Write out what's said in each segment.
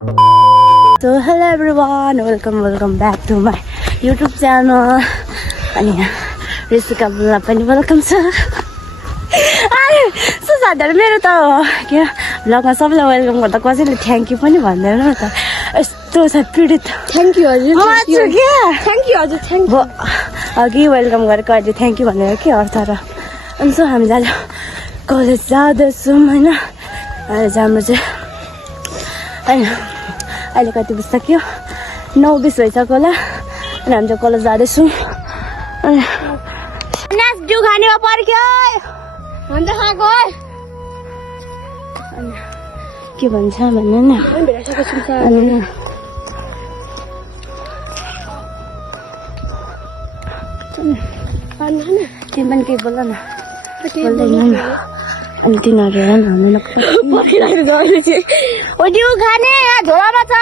So hello everyone, welcome back to my YouTube channel. अनि ऋषिका बुला पनि वेलकम छ। सो साथीहरु मेरो त के भ्लगमा सबैलाई वेलकम गर्दा कसैले थ्यांक यू पनि भन्दैन त। यस्तो छ पीडित। थ्यांक यू हजुर। थ्यांक यू हजुर थ्यांक यू। अघि वेलकम गरेको अहिले थ्यांक यू भनेर के अर्थ र। अनि सो हामी आज कलेज जाँदैछौँ हैन। अहिले जानु चाहिँ हैन अहिले कति बजिसक्यो 9:20 भइसक्यो होला। अनि हामी चाहिँ कलेज जाँदैछौँ। नाच डिउ खानेमा पर्ख्यो अन्त खाएको अनि के भन्छ भन्नु न। अनि तिमी पनि केही बोल न। बोल्दैन अनि तिनीहरू हेर न हामी ओ डिउ खाने यहाँ झोलामा छ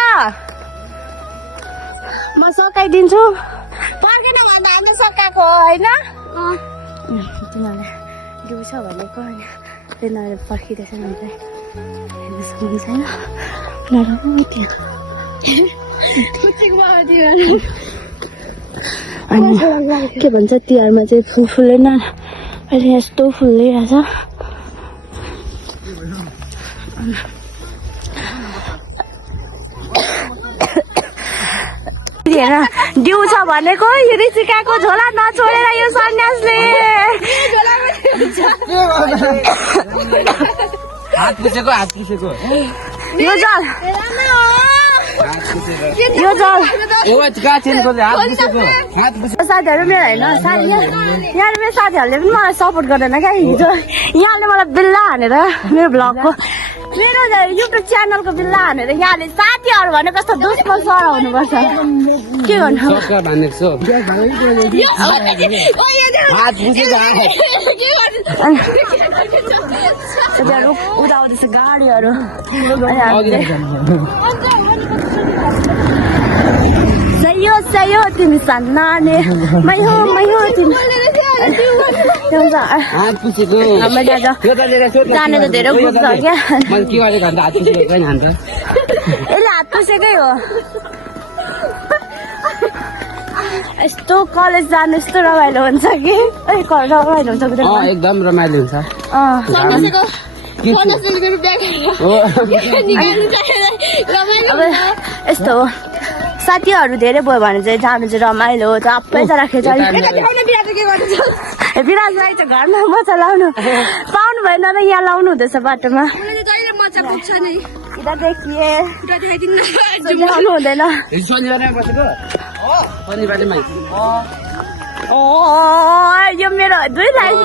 म सकाइदिन्छु। पर्खेन भन्दा हामी सकाएको हो होइन। तिनीहरूले डिउ छ भनेको अनि तिनीहरू पर्खिरहेछ नि चाहिँ हेर्नु सक्नुहुन्छ होइन। अनि के भन्छ तिहारमा चाहिँ फुल फुलेन अहिले यस्तो फुलिरहेछ। डिउ छ भनेको यो ऋषिकाको झोला नछोडेर यो सन्यासले हात पुछेको यो जल यो जल साथीहरू मेरो होइन यहाँ मेरो साथीहरूले पनि मलाई सपोर्ट गर्दैन क्या। हिजो यहाँले मलाई बिल्ला हानेर मेरो भ्लगको मेरो युट्युब च्यानलको बिल्ला हानेर यहाँले साथीहरू भने कस्तो दुश्मन सराउनुपर्छ के भन्नु। उता आउँदैछ गाडीहरू। सही हो तिमी सानो मै हो तिमी जाने त धेरै ग्रुप छ क्या। यसले हात पुसेकै हो। यस्तो कलेज जानु यस्तो रमाइलो हुन्छ कि रमाइलो हुन्छ एकदम रमाइलो हुन्छ। अब यस्तो हो साथीहरू धेरै भयो भने चाहिँ जानु चाहिँ रमाइलो हो। सबैजना खेचाडी विराजलाई चाहिँ घरमा मजा लाउनु पाउनु भएन र यहाँ लाउनु हुँदैछ बाटोमा। लाउनु हुँदैन। यो मेरो 2 लाइन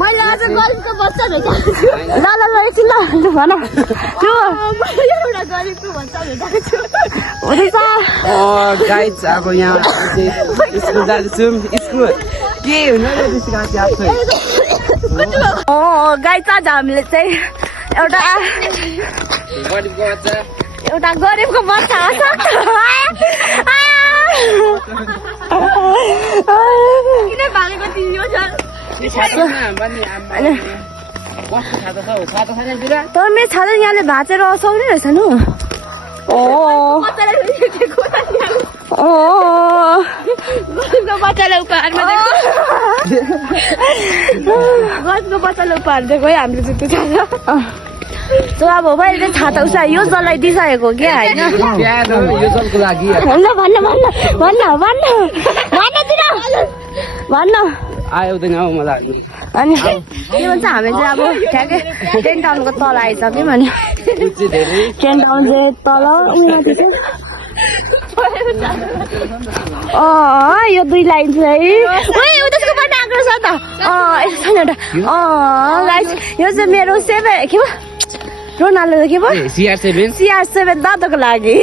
मैले आज गरिबको बच्चा भेटाएको छु। ल भन त्यो एउटा गरिबको बच्चा भेटाएको छु हुँदैछ। गाइज अब यहाँ स्कुल जाँदैछौँ। स्कुल के हुन गाइज आज हामीले चाहिँ एउटा गरिबको बच्चा तर मेरो छाता यहाँले भाँचेर सक्ने रहेछ नि। बच्चालाई उपहार दिएको है हामीले जुत्तो छाता। त अब मैले छाता उसलाई यो जसलाई दिइसकेको क्या होइन। भन्न आउँदैन हौ मलाई। अनि के भन्छ हामी चाहिँ अब ठ्याक्कै 10 टाउनको तल आइसक्यौँ। अनि 10 टाउन चाहिँ तल यो 2 लाइन चाहिँ त्यसको पनि आएको छ त। यो चाहिँ मेरो 7 के भयो रोनाल्डो के भयो CR7 दादाको लागि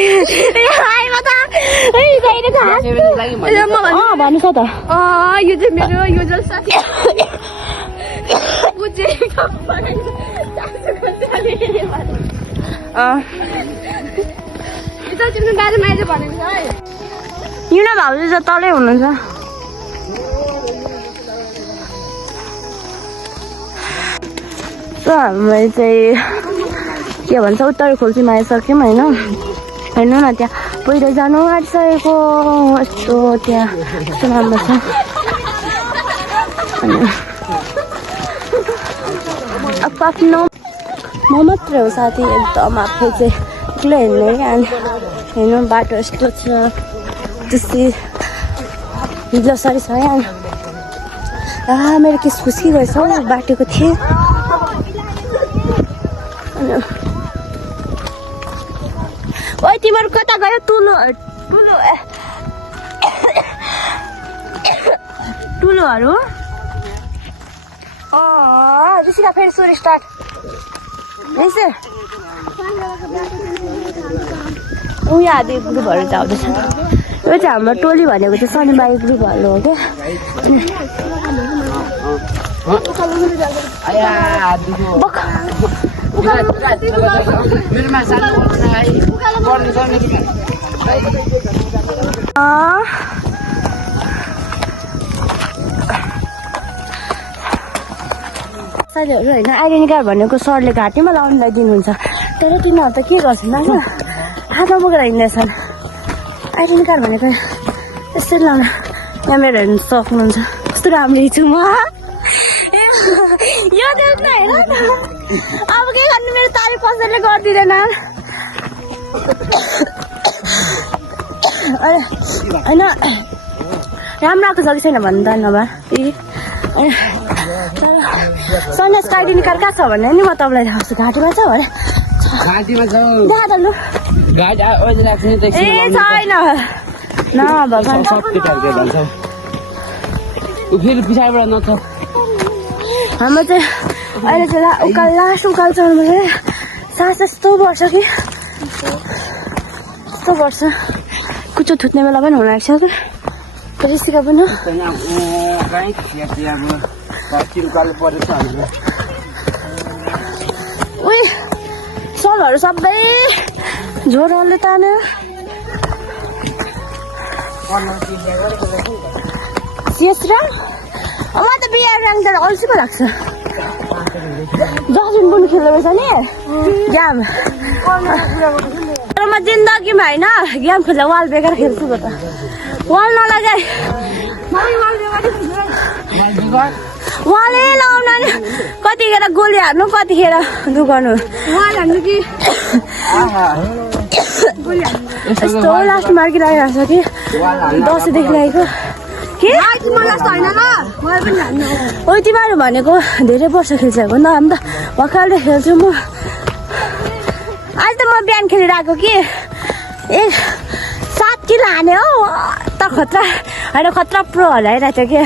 भन्नु छ त। यो चाहिँ मेरो यो साथी युना भाउजू चाहिँ तलै हुनुहुन्छ। हामीले चाहिँ के भन्छ उत्तर खोल्सीमा आइसक्यौँ होइन हेर्नु न त्यहाँ पहिरो जानु आँटिसकेको यस्तो त्यहाँ कस्तो राम्रो छ आफ्नो म मात्रै हो साथी एकदम आफू चाहिँ एक्लै हिँड्ने अनि हेर्नु बाटो यस्तो छ त्यस्तै हिजो सरी छ यहाँ मेरो किस खुसी गएछ हौ बाटोको थिएँ ओइ तिमीहरू कता गयो टुलोहरू ऋषिका फेरि सुरु स्टार्ट उयो आदि ग्रुपहरू त आउँदैछ यो चाहिँ हाम्रो टोली भनेको चाहिँ शनिबार ग्रुपहरू हो क्या साथीहरू होइन आइडेन्टी कार्ड भनेको सरले घाँटीमा लाउनुलाई दिनुहुन्छ तर तिनीहरू त के गर्छन् होइन हातमा बोकेर हिँड्दैछन् आइडेन्टी कार्ड भनेको यसरी लाउनु यहाँ मेरो हेर्नु सक्नुहुन्छ कस्तो राम्रो छु म यो देख्नु होइन अब के गर्नु मेरो तारिफ कसैले गरिदिँदैन होइन राम्रो आएको छ कि छैन भन्नु त नभए सन्यासको आइडेन्टी कार्ड कहाँ छ भने नि म तपाईँलाई देखाउँछु घाँटीमा छ भने ए छैन न भगवान् हाम्रो चाहिँ अहिले चाहिँ लास्ट उकाल चढ्नु सास यस्तो पर्छ कि यस्तो पर्छ कुचो थुत्ने बेला पनि हुन आएको छ कि ऋषिका पनि उयो सलहरू सबै झोरहरूले तान्यो म त बिहा रङ त अल्छी पो लाग्छ 10 दिन पनि खेल्दो रहेछ नि गेम तर म जिन्दगीमा होइन गेम खेल्दा वाल बेकार खेल्छु म त वाल नलगाए वालै लगाउन नि कतिखेर गोली हार्नु कतिखेर दुखाउनु यस्तो लास्ट मार्किरहेको छ कि 10 देखि लागेको के ओ तिमीहरू भनेको धेरै वर्ष खेल्छको नि त हामी त भर्खर खेल्छु म आज त म बिहान खेलेर आएको कि 7 किलो हाने हौ त खतरा होइन खतरा प्रो हराइरहेको थियो कि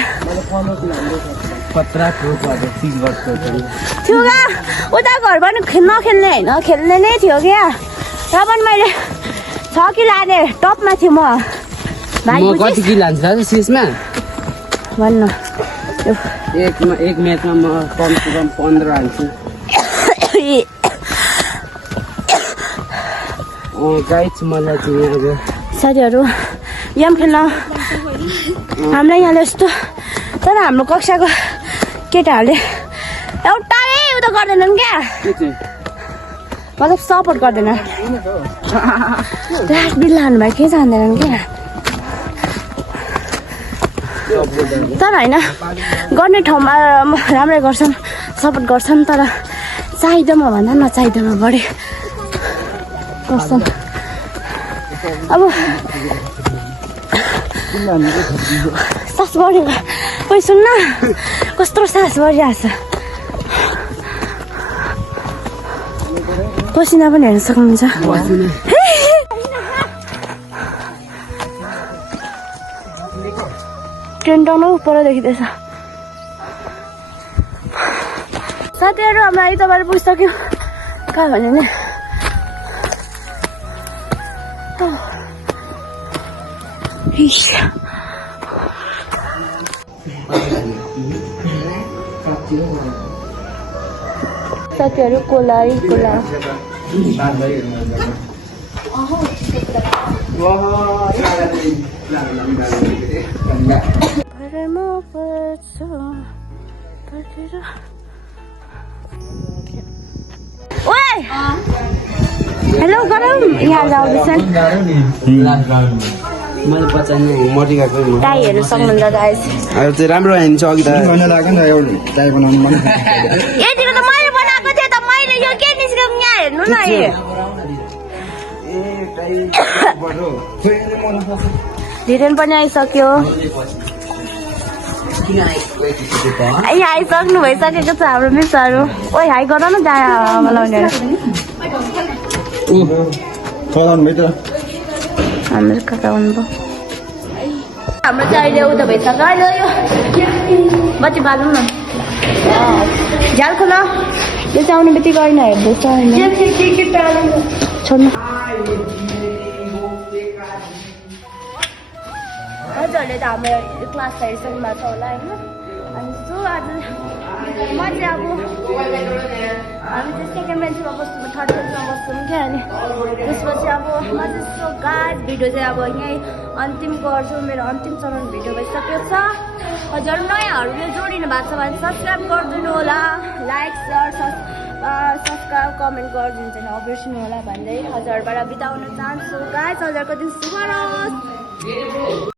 थियो उता घर पनि नखेल्ने होइन खेल्ने नै थियो क्या र पनि मैले 6 किलो हाने टपमा थिएँ म कति किलो हान्छ सिसमा भन्नु एक म्याचमा म कमसे कम 15 हाल्छु गाइस मलाई चाहिँ अब साथीहरू गेम खेल्न हामीलाई यहाँले यस्तो तर हाम्रो कक्षाको केटाहरूले एउटै उता गर्दैनन् क्या मतलब सपोर्ट गर्दैन बिल लानु भयो के जान्दैनन् क्या तर होइन गर्ने ठाउँमा राम्रै गर्छन् सपोर्ट गर्छन् तर चाहिँदोमा भन्दा नचाहिँदोमा बढी गर्छन् अब सास बढेको कोही सुन्न कस्तो सास बढिरहेको छ पसिना पनि हेर्न सक्नुहुन्छ ट्रेन टाउन पर देखिँदैछ साथीहरू हाम्रो अहिले तपाईँहरू पुगिसक्यो कहाँ भन्यो नि साथीहरू कोला हेलो गरौँ यहाँ जाउँदैछन् मैले पचाउने मोटी गएको टाई हेर्नु सक्नुहुन्छ गाइस अब चाहिँ राम्रो हान्छ अघि त यतिको त मैले बनाएको थिएँ त मैले यो के निस्क्यो यहाँ हेर्नु न धिरेन पनि आइसक्यो यहाँ आइसक्नु भइसकेको छ हाम्रो मिसहरू ओइ हाई गर न जहाँ लाउने हाम्रो कता हुनुभयो हाम्रो चाहिँ अहिले उता भइसक्यो अहिले यो बत्ती बालौँ न झ्याल खोल यो चाहिँ आउने बित्तिकै होइन हेर्दैछ छोड्नु हजुरहरूले त हाम्रो क्लास हेरिसक्नु भएको छ होला होइन अनि सो आज म चाहिँ अब हामी चाहिँ सेकेन्ड बेन्चमा बस्छौँ थर्ड बेन्चमा बस्छौँ क्या अनि त्यसपछि अब म चाहिँ सो गाइस भिडियो चाहिँ अब यहीँ अन्तिम गर्छु मेरो अन्तिम चरण भिडियो भइसकेको छ हजुर नयाँहरूले जोडिनु भएको छ भने सब्सक्राइब गरिदिनु होला लाइक सेयर सब्सक्राइब कमेन्ट गरिदिनु चाहिँ नबिर्सिनु होला भन्दै हजुरबाट बिताउन चाहन्छु गाइस हजुरको दिन शुभ रहोस्